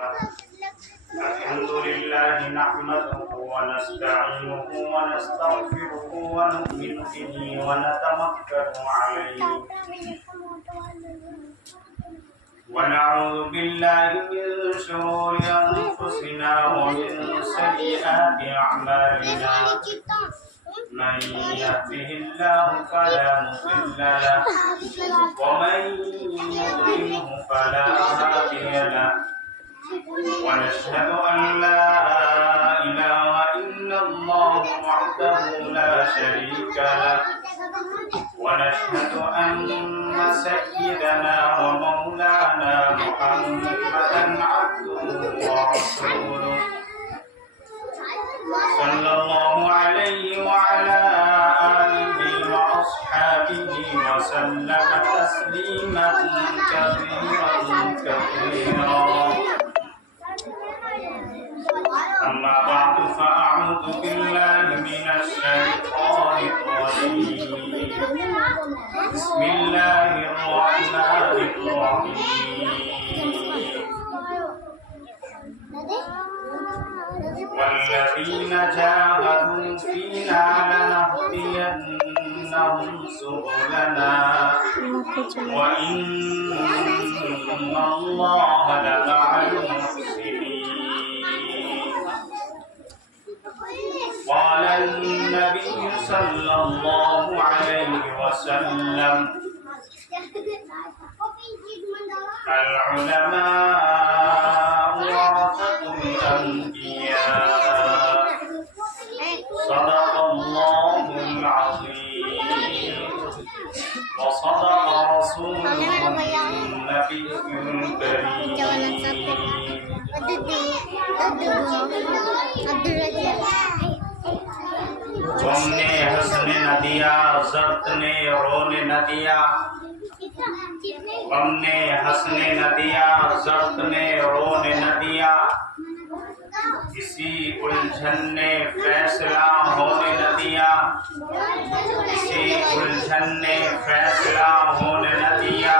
الحمد لله نحمده ونستعينه ونستغفره ونؤمن به ونتوكل عليه ونعوذ بالله من شرور أنفسنا ومن سيئات أعمالنا من يهده الله فلا مضل له ومن يضلله فلا هادي له ونشهد أن لا إله إلا الله وحده لا شريك له ونشهد أن سيدنا ومولانا محمدا عبده ورسوله صلى الله عليه وعلى آله وأصحابه وسلم تسليما كثيرا كثيرا أما بعد فأعوذ بالله من الشيطان الرجيم بسم الله الرحمن الرحيم والذين جاهدوا فينا لنهدينهم سبلنا وإن الله لمع المحسنين قال النبي صلى الله عليه وسلم العلماء ورثة الأنبياء صدق الله العظيم وصدق رسوله النبي الكريم غم نے ہنسنے نہ دیا ضبط نے رونے نہ دیا غم نے ہنسنے نہ دیا ضبط نے رونے نہ دیا کسی الجھن نے فیصلہ ہونے نہ دیا کسی الجھن نے فیصلہ ہونے نہ دیا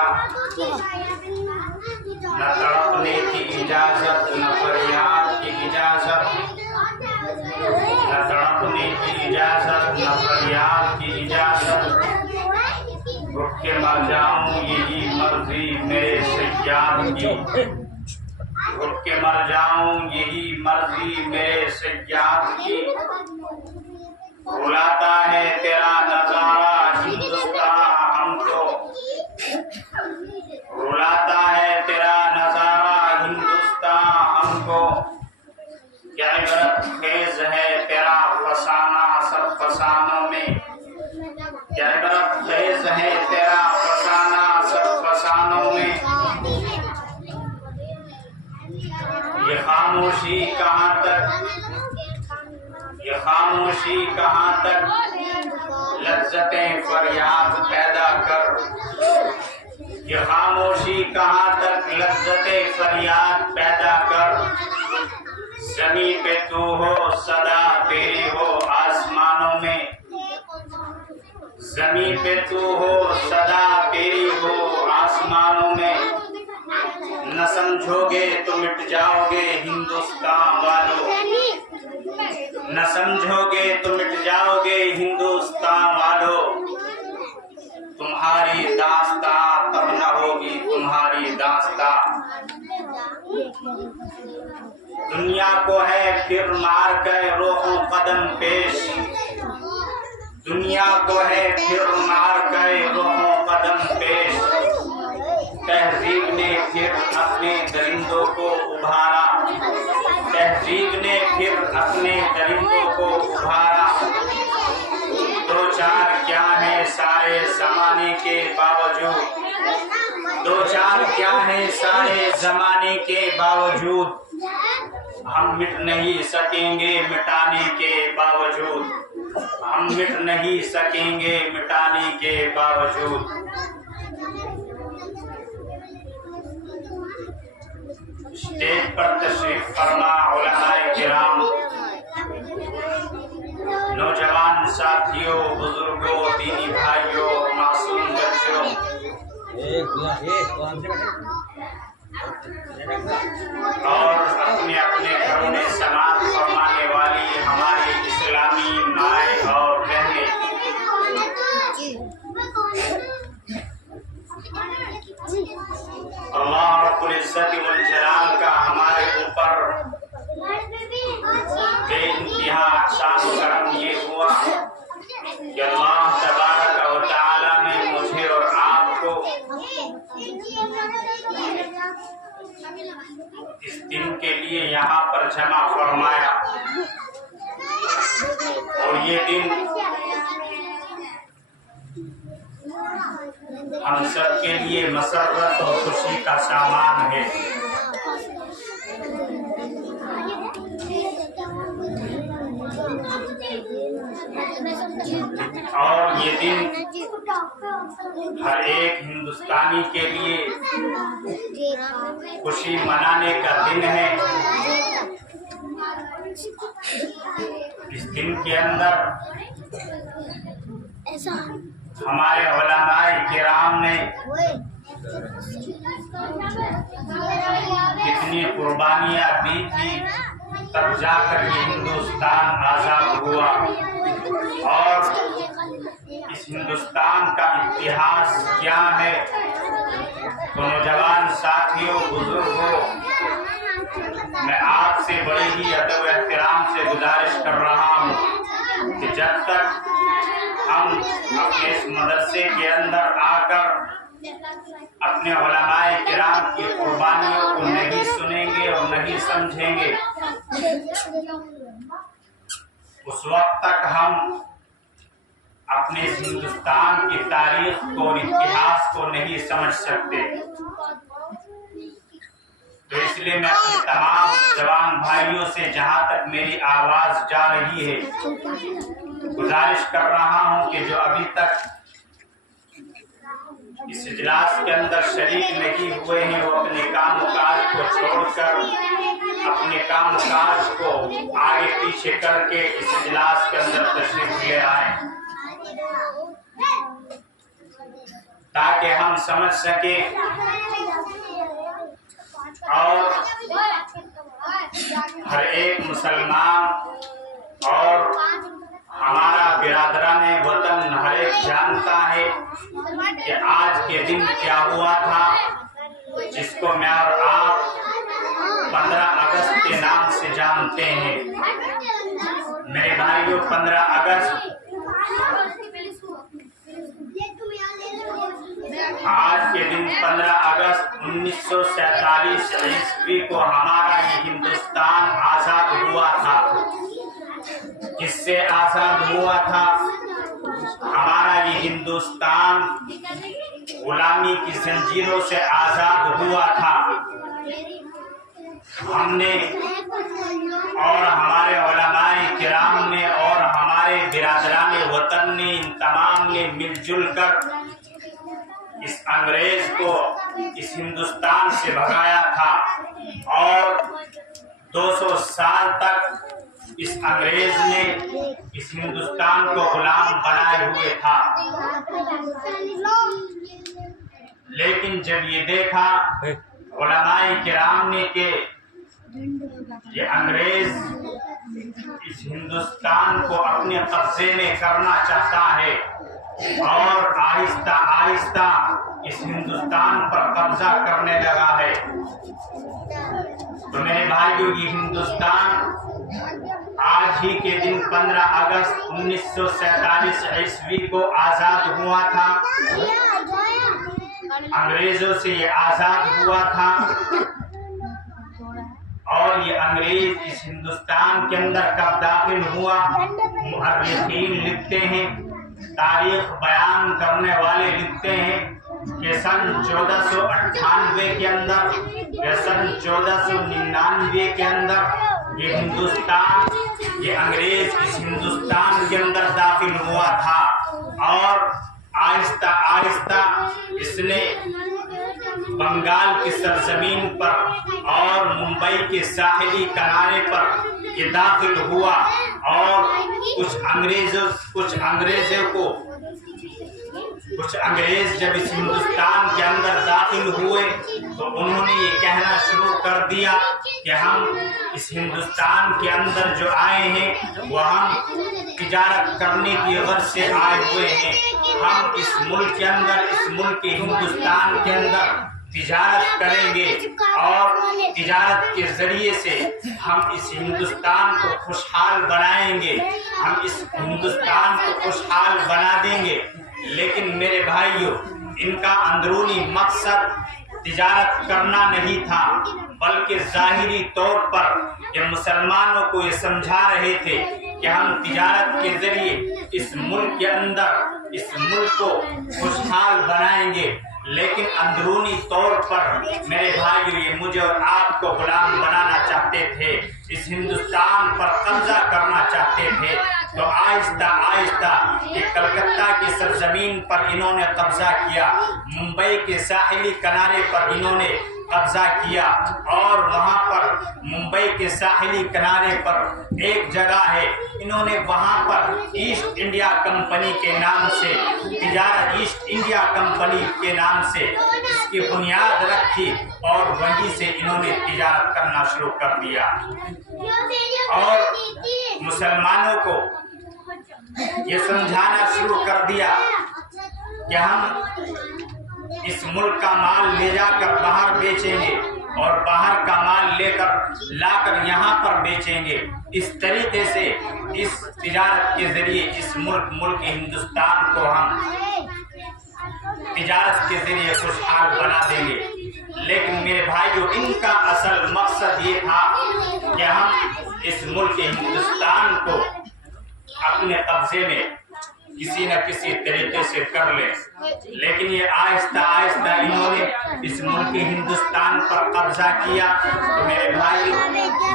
نہ تڑپنے کی اجازت نہ فریاد کی اجازت نہ تڑپنے کی اجازت نہ فریاد کی اجازت رک کے مر جاؤں یہی مرضی میرے سیاد کی رک کے مر جاؤں یہی مرضی میرے سیاد کی رلاتا ہے تیرا نظارہ ہندوستان ہم کو رلاتا ہے تیرا نظارہ ہندوستان ہم کو کیا عبرت خیز ہے تیرا فسانہ سب فسانوں میں کیا عبرت خیز ہے تیرا فسانہ سب فسانوں میں یہ خاموشی کہاں تک یہ خاموشی کہاں تک لذتیں فریاد پیدا کر یہ خاموشی کہاں تک لذتیں فریاد پیدا کر زمین پہ تو ہو صدا تیری ہو آسمانوں میں زمین پہ تو ہو صدا تیری ہو آسمانوں میں نہ سمجھو گے تو مٹ جاؤ گے ہندوستان والو نہ سمجھو گے تو مٹ جاؤ گے ہندوستان والو تمہاری داستان تب نہ ہوگی تمہاری داستان دنیا کو ہے پھر مار کے روحوں قدم پیش دنیا کو ہے پھر مار کے روحوں قدم پیش تہذیب نے پھر اپنے درندوں کو ابھارا تہذیب نے پھر اپنے درندوں کو ابھارا دو چار کیا ہے سارے زمانے کے باوجود دو چار کیا ہے سارے زمانے کے باوجود ہم مٹ نہیں سکیں گے مٹانے کے باوجود ہم مٹ نہیں سکیں گے مٹانے کے باوجود اسٹیج پر تشریف فرما علماء کرام نوجوان ساتھیوں بزرگوں دینی بھائیوں معصوم بچوں اور اپنے اپنے گھروں میں سماعت فرمانے والی ہماری اسلامی مائیں اور بہنیں، اللہ رب العزت والجلال کا ہمارے اوپر بے انتہا احسان و کرم یہ ہوا کہ اللہ تبارک و تعالی نے مجھے اور آپ کو اس دن کے لیے یہاں پر جمع فرمایا، اور یہ دن ہم سب کے لیے مسرت اور خوشی کا سامان ہے۔ اور یہ دن ہر ایک ہندوستانی کے لیے خوشی منانے کا دن ہے۔ اس دن کے اندر ہمارے علماء کرام نے کتنی قربانیاں دی تھی، تب جا کر یہ ہندوستان آزاد ہوا۔ اور اس ہندوستان کا اتہاس کیا ہے، تو نوجوان ساتھیوں، بزرگوں، میں آپ سے بڑے ہی ادب و احترام سے گزارش کر رہا ہوں کہ جب تک ہم اپنے اس مدرسے کے اندر آ کر اپنے علماء کرام کی قربانیوں کو نہیں سنیں گے اور نہیں سمجھیں گے، اس وقت تک ہم اپنے اس ہندوستان کی تاریخ کو اور اتہاس کو نہیں سمجھ سکتے۔ تو اس لیے میں اپنے تمام جوان بھائیوں سے جہاں تک میری آواز جا رہی ہے گزارش کر رہا ہوں کہ جو ابھی تک اس اجلاس کے اندر شریک نہیں ہوئے ہیں، وہ اپنے کام و کاج کو چھوڑ کر، اپنے کام و کاج کو آگے پیچھے کر کے اس اجلاس کے اندر تشریف لے آئیں، تاکہ ہم سمجھ سکیں اور ہر ایک مسلمان اور ہمارا برادران وطن ہر ایک جانتا ہے کہ آج کے دن کیا ہوا تھا، جس کو میں اور آپ 15 اگست کے نام سے جانتے ہیں۔ میرے بھائیوں، 15 اگست آج کے دن 15 اگست 1947 عیسوی کو ہمارا یہ ہندوستان آزاد ہوا تھا۔ کس سے آزاد ہوا تھا؟ ہمارا یہ ہندوستان غلامی کی زنجیروں سے آزاد ہوا تھا۔ ہم نے اور ہمارے علماء کرام نے اور ہمارے برادران وطن نے، ان تمام نے مل جل کر اس انگریز کو اس ہندوستان سے بھگایا تھا، اور 200 سال تک اس انگریز نے اس ہندوستان کو غلام بنائے ہوئے تھا۔ لیکن جب یہ دیکھا علماء کرام نے کہ یہ انگریز اس ہندوستان کو اپنے قبضے میں کرنا چاہتا ہے اور آہستہ آہستہ اس ہندوستان پر قبضہ کرنے لگا ہے، تو میرے بھائیوں، یہ ہندوستان آج ہی کے دن 15 اگست 1947 عیسوی کو آزاد ہوا تھا۔ انگریزوں سے یہ آزاد ہوا تھا، اور یہ انگریز اس ہندوستان کے اندر کب داخل ہوا؟ مؤرخین لکھتے ہیں، تاریخ بیان کرنے والے لکھتے ہیں کہ سن 1498 کے اندر یا سن 1499 کے اندر یہ ہندوستان، یہ انگریز اس ہندوستان کے اندر داخل ہوا تھا، اور آہستہ آہستہ اس نے بنگال کی سرزمین پر اور ممبئی کے ساحلی کنارے پر یہ داخل ہوا، اور کچھ انگریزوں کو کچھ انگریز جب اس ہندوستان کے اندر داخل ہوئے تو انہوں نے یہ کہنا شروع کر دیا کہ ہم اس ہندوستان کے اندر جو آئے ہیں وہ ہم تجارت کرنے کی غرض سے آئے ہوئے ہیں. ہم اس ملک کے اندر، اس ملک کے ہندوستان کے اندر تجارت کریں گے اور تجارت کے ذریعے سے ہم اس ہندوستان کو خوشحال بنائیں گے، ہم اس ہندوستان کو خوشحال بنا دیں گے. لیکن میرے بھائیوں، ان کا اندرونی مقصد تجارت کرنا نہیں تھا، بلکہ ظاہری طور پر یہ مسلمانوں کو یہ سمجھا رہے تھے کہ ہم تجارت کے ذریعے اس ملک کے اندر اس ملک کو خوشحال بنائیں گے. لیکن اندرونی طور پر میرے بھائیو یہ مجھے اور آپ کو غلام بنانا چاہتے تھے، اس ہندوستان پر قبضہ کرنا چاہتے تھے. تو آہستہ آہستہ یہ کلکتہ کی سرزمین پر انہوں نے قبضہ کیا، ممبئی کے ساحلی کنارے پر انہوں نے قبضہ کیا، اور وہاں پر ممبئی کے ساحلی کنارے پر ایک جگہ ہے، انہوں نے وہاں پر ایسٹ انڈیا کمپنی کے نام سے تجارت، ایسٹ انڈیا کمپنی کے نام سے اس کی بنیاد رکھی اور وہیں سے انہوں نے تجارت کرنا شروع کر دیا اور مسلمانوں کو یہ سمجھانا شروع کر دیا کہ ہم اس ملک کا مال لے جا کر باہر بیچیں گے اور باہر کا مال لے کر لا کر یہاں پر بیچیں گے. اس طریقے سے اس تجارت کے ذریعے اس ملک ہندوستان کو ہم تجارت کے ذریعے خوشحال بنا دیں گے. لیکن میرے بھائیو، ان کا اصل مقصد یہ تھا کہ ہم اس ملک ہندوستان کو اپنے قبضے میں کسی نہ کسی طریقے سے کر لیں. لیکن یہ آہستہ آہستہ انہوں نے اس ملک ہندوستان پر قبضہ کیا. تو میرے بھائی،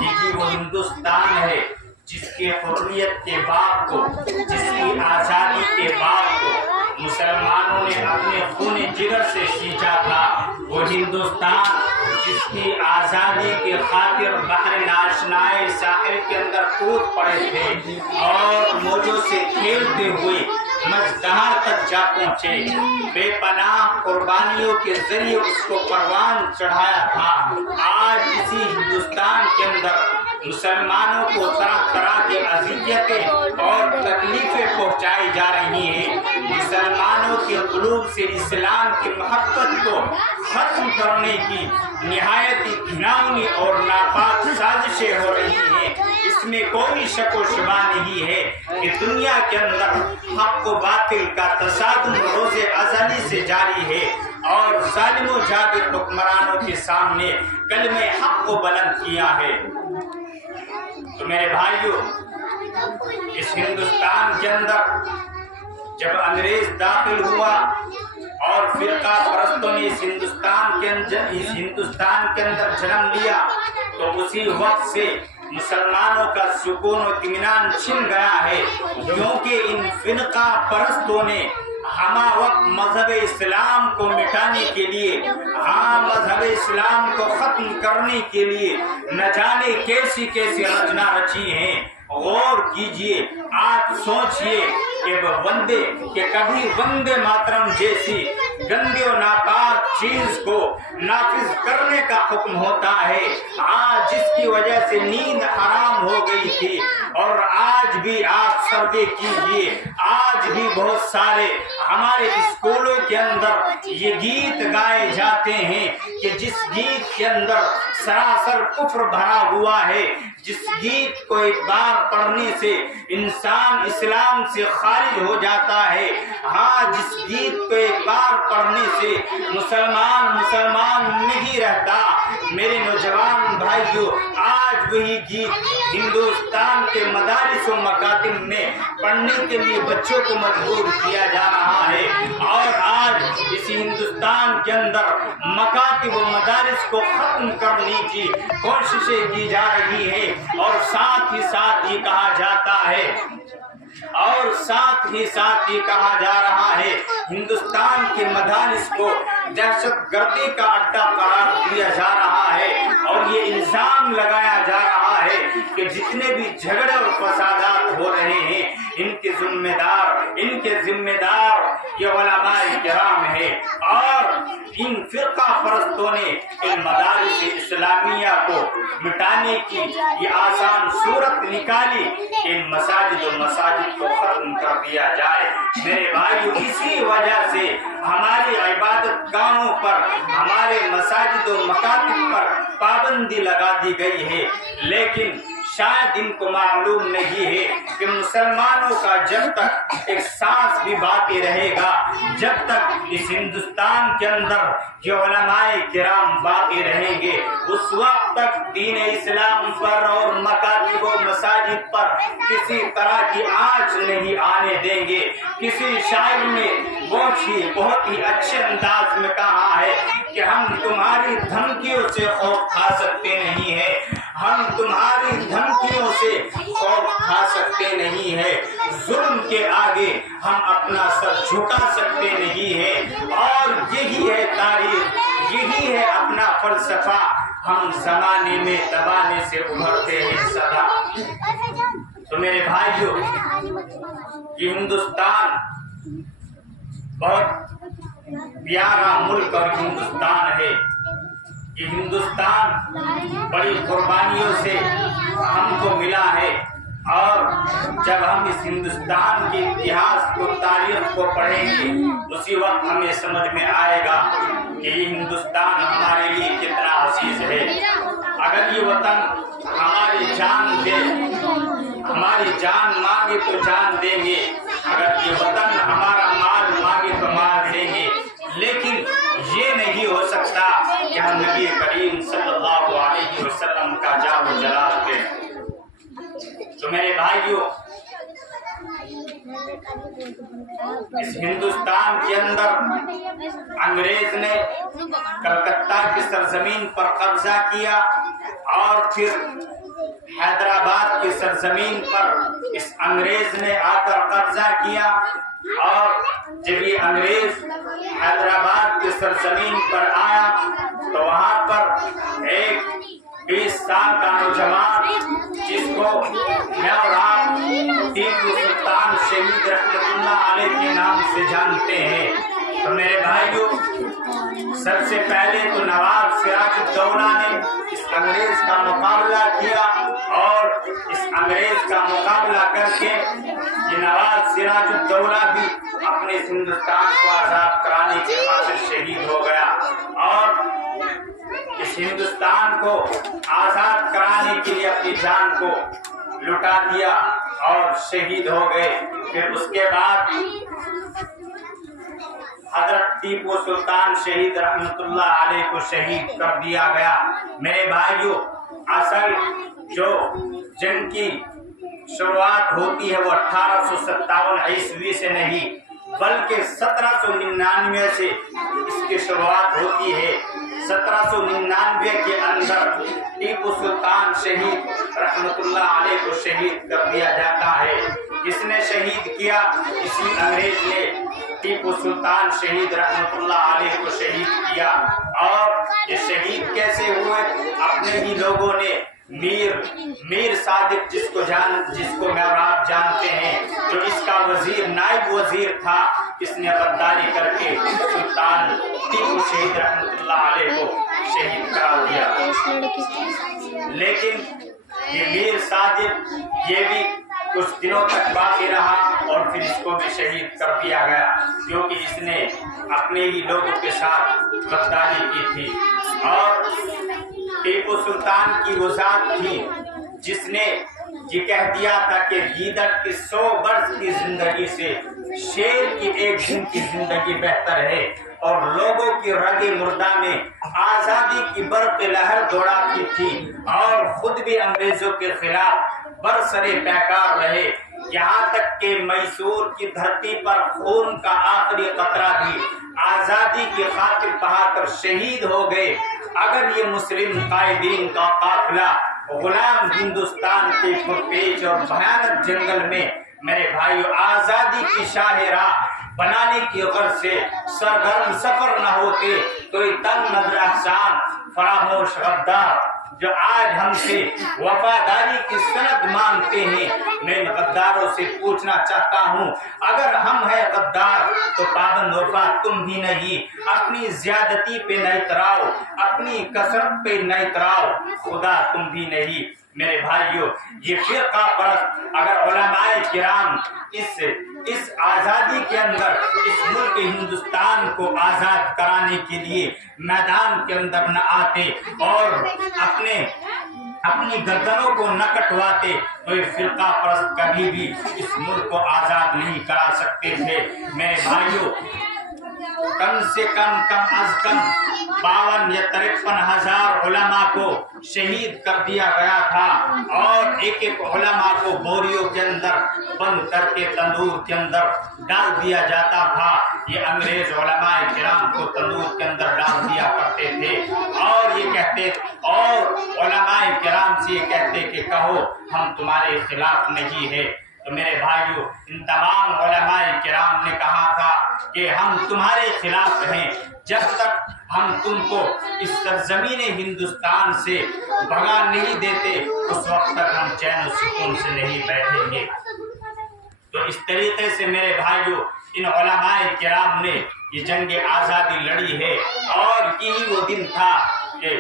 یہ وہ ہندوستان ہے جس کے حریت کے بعد کو، جس کی آزادی کے بعد کو مسلمانوں نے اپنے خون جگر سے سینچا تھا. وہ ہندوستان جس کی آزادی کی خاطر بحر ناشنائے ساحل کے اندر کود پڑے تھے اور موجوں سے کھیلتے ہوئے مجدہار تک جا پہنچے، بے پناہ قربانیوں کے ذریعے اس کو پروان چڑھایا تھا. آج اسی ہندوستان کے اندر مسلمانوں کو طرح طرح کی اذیتیں اور تکلیفیں پہنچائی جا رہی ہیں. مسلمانوں کے قلوب سے اسلام کی محبت کو ختم کرنے کی نہایت گھناؤنی اور ناپاک سازشیں ہو رہی ہیں. اس میں کوئی شک و شبہ نہیں ہے کہ دنیا کے اندر حق و باطل کا تصادم روز ازلی سے جاری ہے اور ظالم و جابر حکمرانوں کے سامنے کلمہ حق کو بلند کیا ہے. تو میرے بھائیوں، اس ہندوستان کے اندر جب انگریز داخل ہوا اور فرقہ پرستوں نے اس ہندوستان کے اندر جنم لیا، تو اسی وقت سے مسلمانوں کا سکون و اطمینان چھن گیا ہے، کیونکہ ان فرقہ پرستوں نے ہمہ وقت مذہب اسلام کو مٹانے کے لیے، مذہب اسلام کو ختم کرنے کے لیے نہ جانے کیسی کیسی رچنا رچی ہیں. غور کیجئے، آپ سوچئے کہ کبھی وندے ماترم جیسی گندی و ناپاک چیز کو نافذ کرنے کا حکم ہوتا ہے، آج جس کی وجہ سے نیند حرام ہو گئی تھی. اور آج بھی آپ سروے کیجئے، آج بھی بہت سارے ہمارے اسکولوں کے اندر یہ گیت گائے جاتے ہیں کہ جس گیت کے اندر سراسر کفر بھرا ہوا ہے، جس گیت کو ایک بار پڑھنے سے انسان اسلام سے خارج ہو جاتا ہے، جس گیت کو ایک بار پڑھنے سے مسلمان نہیں رہتا. میرے نوجوان بھائیوں، آج وہی گیت ہندوستان کے مدارس و مکاتب میں پڑھنے کے لیے بچوں کو مجبور کیا جا رہا ہے، اور آج اسی ہندوستان کے اندر مکاتب و مدارس کو ختم کرنے کی کوششیں کی جا رہی ہیں. اور ساتھ ہی ساتھ یہ کہا جاتا ہے اور ساتھ ہی ساتھ یہ کہا جا رہا ہے ہندوستان کے مدارس کو دہشت گردی کا اڈا قرار دیا جا رہا ہے اور یہ الزام لگایا جا رہا ہے کہ جتنے بھی جھگڑے اور فسادات ہو رہے ہیں ان کے ذمہ دار یہ علماء کرام ہے، اور ان فرقہ پرستوں نے ان مدارس اسلامیہ کو مٹانے کی یہ آسان صورت نکالی کہ ان مساجد کو ختم کر دیا جائے۔ میرے بھائیو، اسی وجہ سے ہماری عبادت گاہوں پر، ہمارے مساجد و مکاتب پر پابندی لگا دی گئی ہے، لیکن شاید ان کو معلوم نہیں ہے کہ مسلمانوں کا جب تک ایک سانس بھی باقی رہے گا، جب تک اس ہندوستان کے اندر جو علماء کرام باقی رہیں گے، اس وقت تک دین اسلام پر اور مکاتب و مساجد پر کسی طرح کی آنچ نہیں آنے دیں گے۔ کسی شاعر نے بہت ہی اچھے انداز میں کہا ہے کہ ہم تمہاری دھمکیوں سے خوف کھا سکتے نہیں ہیں، ہم تمہاری دھمکیوں سے خوف کھا سکتے نہیں ہیں، ظلم کے آگے ہم اپنا سر جھکا سکتے نہیں ہیں، اور یہی ہے تاریخ، یہی ہے اپنا فلسفہ، ہم زمانے میں دبانے سے ابھرتے ہیں سدا۔ تو میرے بھائیو، یہ ہندوستان بہت پیارا ملک اور ہندوستان ہے، یہ ہندوستان بڑی قربانیوں سے ہم کو ملا ہے، اور جب ہم اس ہندوستان کے اتہاس کو، تاریخ کو پڑھیں گے، اسی وقت ہمیں سمجھ میں آئے گا کہ یہ ہندوستان ہمارے لیے کتنا عزیز ہے۔ اگر یہ وطن ہماری جان دے، ہماری جان مانگے تو جان دیں گے، اگر یہ وطن ہمارا مال مانگے تو مال دیں گے، لیکن یہ نہیں ہو سکتا کہ ہم نبی کریم صلی اللہ علیہ وسلم کا جاه و جلال دیں۔ تو میرے بھائیو، اس ہندوستان کے اندر انگریز نے کلکتہ کی سرزمین پر قبضہ کیا، اور پھر حیدرآباد کی سرزمین پر اس انگریز نے آ کر قبضہ کیا، اور جب یہ انگریز حیدرآباد کی سرزمین پر آیا تو وہاں پر ایک 20 سال کا نوجوان، جس کو میں اور آپ ٹیپو سلطان شہید رحمت اللہ علیہ کے نام سے جانتے ہیں۔ تو میرے بھائیو، سب سے پہلے تو نواب سراج الدولہ نے اس انگریز کا مقابلہ کیا، اور اس انگریز کا مقابلہ کر کے یہ نواب سراج الدولہ بھی اپنے ہندوستان کو آزاد کرانے کی خاطر شہید ہو گیا، اور اس ہندوستان کو آزاد کرانے کے لیے اپنی جان کو لٹا دیا اور شہید ہو گئے۔ پھر اس کے بعد حضرت ٹیپو سلطان شہید رحمت اللہ علیہ کو شہید کر دیا گیا۔ میرے بھائیو، اصل جو جنگ کی شروعات ہوتی ہے وہ 1857 عیسوی سے نہیں، بلکہ 1799 سے اس کی شروعات ہوتی ہے۔ 1799 کے اندر ٹیپو سلطان شہید رحمت اللہ علیہ کو شہید کر دیا جاتا ہے۔ جس نے شہید کیا، اسی انگریز نے ٹیپو سلطان شہید رحمت اللہ علیہ کو شہید کیا۔ اور یہ شہید کیسے ہوئے؟ اپنے ہی لوگوں نے میر صادق، جس کو میں اور آپ جانتے ہیں، جو اس کا نائب وزیر تھا، اس نے غداری کر کے سلطان ٹیپو شہید رحمت اللہ علیہ کو شہید کرا دیا۔ لیکن یہ میر صادق یہ بھی کچھ دنوں تک باقی رہا، اور پھر اس کو بھی شہید کر دیا گیا، کیونکہ اس نے اپنے ہی لوگوں کے ساتھ غداری کی تھی۔ اور ٹیپو سلطان کی وہ ذات تھی جس نے یہ کہہ دیا تھا کہ گیدڑ کی 100 برس کی زندگی سے شیر کی 1 دن کی زندگی بہتر ہے، اور لوگوں کی رگ مردہ میں آزادی کی برق لہر دوڑاتی تھی، اور خود بھی انگریزوں کے خلاف برسرے پیکار رہے، یہاں تک کہ میسور کی دھرتی پر خون کا آخری قطرہ بھی آزادی کی خاطر بہا کر شہید ہو گئے۔ اگر یہ مسلم قائدین کا قافلہ غلام ہندوستان کے پرپیچ اور بھیانک جنگل میں میرے بھائیو آزادی کی شاہراہ بنانے کی غرض سے سرگرم سفر نہ ہوتے، تو یہ تنگ نظر احسان، فراموش غدار جو آج ہم سے وفاداری کی سند مانگتے ہیں، میں ان غداروں سے پوچھنا چاہتا ہوں، اگر ہم ہیں غدار تو پابند وفا تم بھی نہیں، اپنی زیادتی پہ نہ اتراؤ، اپنی کثرت پہ نہ اتراؤ، خدا تم بھی نہیں۔ میرے بھائیوں، یہ فرقہ پرست اگر علماء کرام اس آزادی کے اندر اس ملک ہندوستان کو آزاد کرانے کے لیے میدان کے اندر نہ آتے اور اپنی گردنوں کو نہ کٹواتے تو یہ فرقہ پرست کبھی بھی اس ملک کو آزاد نہیں کرا سکتے تھے۔ میرے بھائیوں، کم سے کم از کم 52 یا 53 ہزار علماء کو شہید کر دیا گیا تھا اور ایک علماء کو بوریوں کے اندر بند کر کے تندور کے اندر ڈال دیا جاتا تھا۔ یہ انگریز علماء کرام کو تندور کے اندر ڈال دیا کرتے تھے اور یہ کہتے اور علماء کرام سے یہ کہتے کہ کہو ہم تمہارے خلاف نہیں ہے۔ تو میرے بھائیوں، ان تمام علماء کرام نے کہا تھا کہ ہم تمہارے خلاف ہیں، جب تک ہم تم کو اس سرزمین ہندوستان سے بھگا نہیں دیتے اس وقت تک ہم چین و سکون سے نہیں بیٹھیں گے۔ تو اس طریقے سے میرے بھائیوں، ان علماء کرام نے یہ جنگ آزادی لڑی ہے اور یہی وہ دن تھا کہ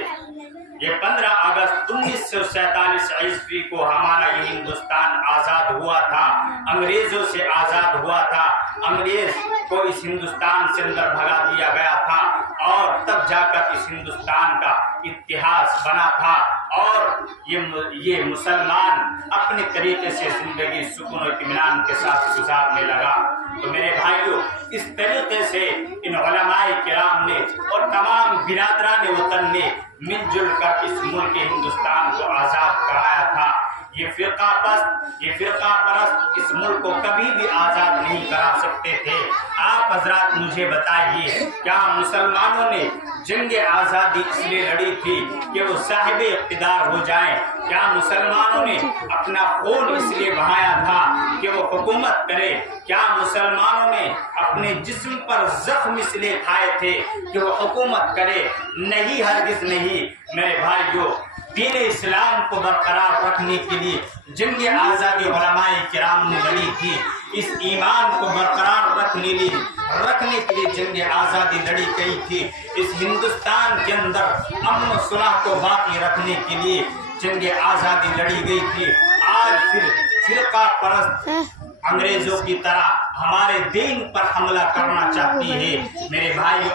یہ 15 اگست 1947 عیسوی کو ہمارا یہ ہندوستان آزاد ہوا تھا، انگریزوں سے آزاد ہوا تھا، انگریز کو اس ہندوستان سے اندر بھگا دیا گیا تھا اور تب جا کر اس ہندوستان کا اتحاد بنا تھا اور یہ مسلمان اپنے طریقے سے زندگی سکون و اطمینان کے ساتھ گزارنے لگا۔ تو میرے بھائیوں، اس طریقے سے ان علماء کرام نے اور تمام برادران وطن نے مل جل کر اس ملک ہندوستان کو آزاد کرایا تھا۔ یہ فرقہ پرست اس ملک کو کبھی بھی آزاد نہیں کرا سکتے تھے۔ آپ حضرات مجھے بتائیے، کیا مسلمانوں نے جنگ آزادی اس لیے لڑی تھی کہ وہ صاحب اقتدار ہو جائیں؟ کیا مسلمانوں نے اپنا خون اس لیے بہایا تھا کہ وہ حکومت کرے؟ کیا مسلمانوں نے اپنے جسم پر زخم اس لیے کھائے تھے کہ وہ حکومت کرے؟ نہیں، ہرگز نہیں۔ میرے بھائیوں، دین اسلام کو برقرار رکھنے کے لیے جنگ آزادی علماء کرام نے لڑی تھی، اس ایمان کو برقرار رکھنے کے لیے جنگ آزادی لڑی گئی تھی، اس ہندوستان کے اندر امن و صلح کو باقی رکھنے کے لیے جنگ آزادی لڑی گئی تھی۔ آج پھر فرقہ پرست انگریزوں کی طرح ہمارے دین پر حملہ کرنا چاہتی ہے۔ میرے بھائیو،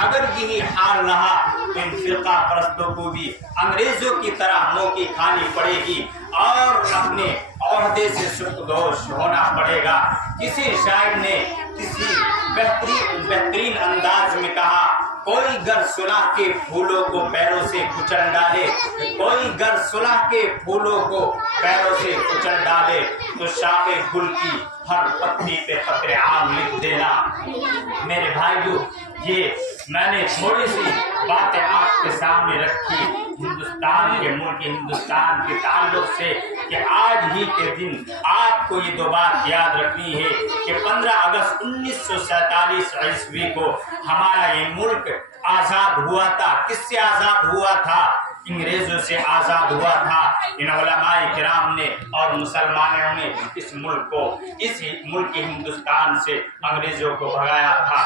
اگر یہی حال رہا تو ان فرقہ پرستوں کو بھی انگریزوں کی طرح موقع کھانی پڑے گی اور اپنے عہدے سے سرخدوش ہونا پڑے گا۔ کسی شاعر نے کسی بہترین انداز میں کہا، کوئی گر صلح کے پھولوں کو پیروں سے کچل ڈالے، کوئی گر صلح کے پھولوں کو پیروں سے کچل ڈالے تو شاخ گل کی ہر پتی پہ خطرے عام لکھ دینا۔ میرے بھائیو، یہ میں نے تھوڑی سی باتیں آپ کے سامنے رکھی ہندوستان کے تعلق سے کہ آج ہی کے دن آپ کو یہ دو بات یاد رکھنی ہے کہ 15 اگست 1947 عیسوی کو ہمارا یہ ملک آزاد ہوا تھا۔ کس سے آزاد ہوا تھا؟ انگریزوں سے آزاد ہوا تھا۔ ان علماء کرام نے اور مسلمانوں نے اس ملک ہندوستان سے انگریزوں کو بھگایا تھا۔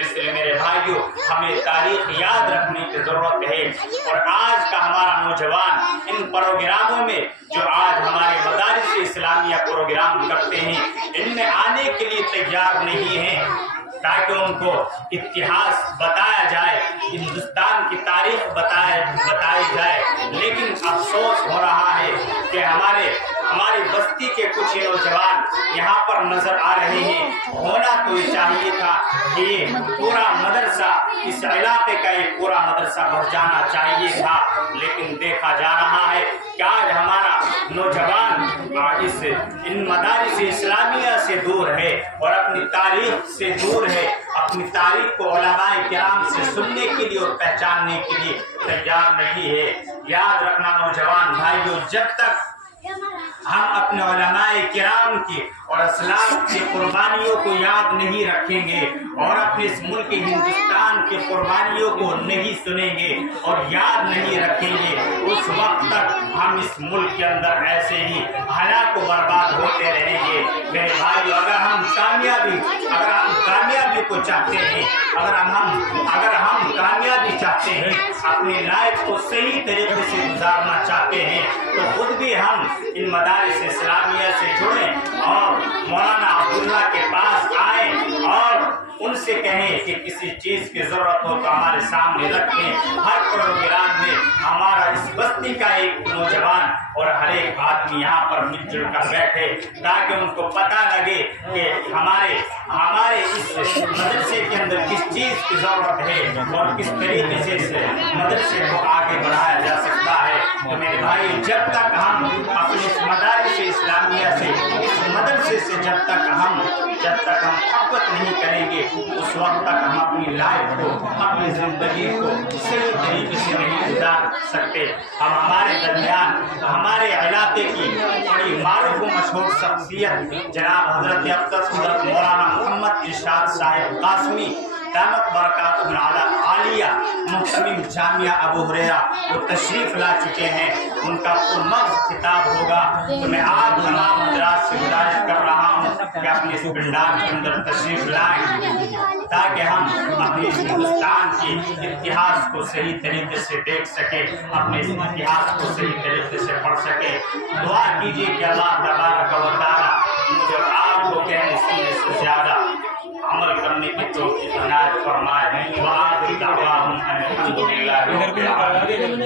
اس لیے میرے بھائیوں، ہمیں تاریخ یاد رکھنے کی ضرورت ہے اور آج کا ہمارا نوجوان ان پروگراموں میں جو آج ہمارے مدارس اسلامیہ پروگرام کرتے ہیں، ان میں آنے کے لیے تیار نہیں ہیں تاکہ ان کو اتہاس بتایا جائے، ہندوستان کی تاریخ بتائی جائے۔ لیکن افسوس ہو رہا ہے کہ ہماری بستی کے کچھ نوجوان یہاں پر نظر آ رہے ہیں۔ ہونا تو یہ چاہیے تھا کہ یہ پورا مدرسہ، اس علاقے کا یہ پورا مدرسہ بڑھ جانا چاہیے تھا، لیکن دیکھا جا رہا ہے کہ آج ہمارا نوجوان ان مدارس اسلامیہ سے دور ہے اور اپنی تاریخ سے دور ہے، اپنی تاریخ کو علماء کرام سے سننے کے لیے اور پہچاننے کے لیے تیار نہیں ہے۔ یاد رکھنا نوجوان بھائیوں، جب تک ہم اپنے علماء کرام کی اور اسلاف کی قربانیوں کو یاد نہیں رکھیں گے اور اپنے اس ملک ہندوستان کی قربانیوں کو نہیں سنیں گے اور یاد نہیں رکھیں گے، اس وقت تک ہم اس ملک کے اندر ایسے ہی ہلاک و برباد ہوتے رہیں گے۔ میرے بھائی، اگر ہم کامیابی کو چاہتے ہیں، اگر ہم کامیابی چاہتے ہیں، اپنی لائف کو صحیح طریقے سے گزارنا چاہتے ہیں، تو خود بھی ہم ان مدارس اسلامیہ سے جڑیں اور مولانا عبداللہ کے پاس آئیں اور ان سے کہیں کہ کسی چیز کی ضرورت ہو تو ہمارے سامنے رکھیں۔ ہر پروگرام میں ہمارا اس بستی کا ایک نوجوان اور ہر ایک آدمی یہاں پر مل جل کر بیٹھے تاکہ ان کو پتہ لگے کہ ہمارے اس مدرسے کے اندر کس چیز کی ضرورت ہے اور کس طریقے سے اس مدرسے کو آگے بڑھایا جا سکتا ہے۔ تو میرے بھائی، جب تک ہم اپنے اس مدارس اسلامیہ سے، اس مدرسے سے جب تک ہم محبت نہیں کریں گے، اس وقت تک ہم اپنی لائف کو، اپنی زندگی کو صحیح طریقے سے نہیں گزار سکتے۔ ہم ہمارے درمیان ہمارے علاقے کی بڑی معروف و مشہور شخصیت جناب حضرت حضرت مولانا محمد ارشاد صاحب قاسمی دامت برکاتہ العالیہ محتمم جامعہ ابو ہریرہ وہ تشریف لا چکے ہیں، ان کا پرمغز خطاب ہوگا۔ تو میں آپ تمام حضرات سے گزارش کر رہا ہوں کہ اپنے اس پنڈال کے اندر تشریف لائیں تاکہ ہم اپنے ہندوستان کی اتہاس کو صحیح طریقے سے دیکھ سکیں، اپنے اس اتہاس کو صحیح طریقے سے پڑھ سکیں۔ دعا کیجیے کہ اللہ تبارک و تعالیٰ مجھے اور آپ کو کہنے سننے سے زیادہ عمل کرنے کی توفیق عنایت فرمائے۔ وآخر دعواہم ان الحمدللہ رب العالمین۔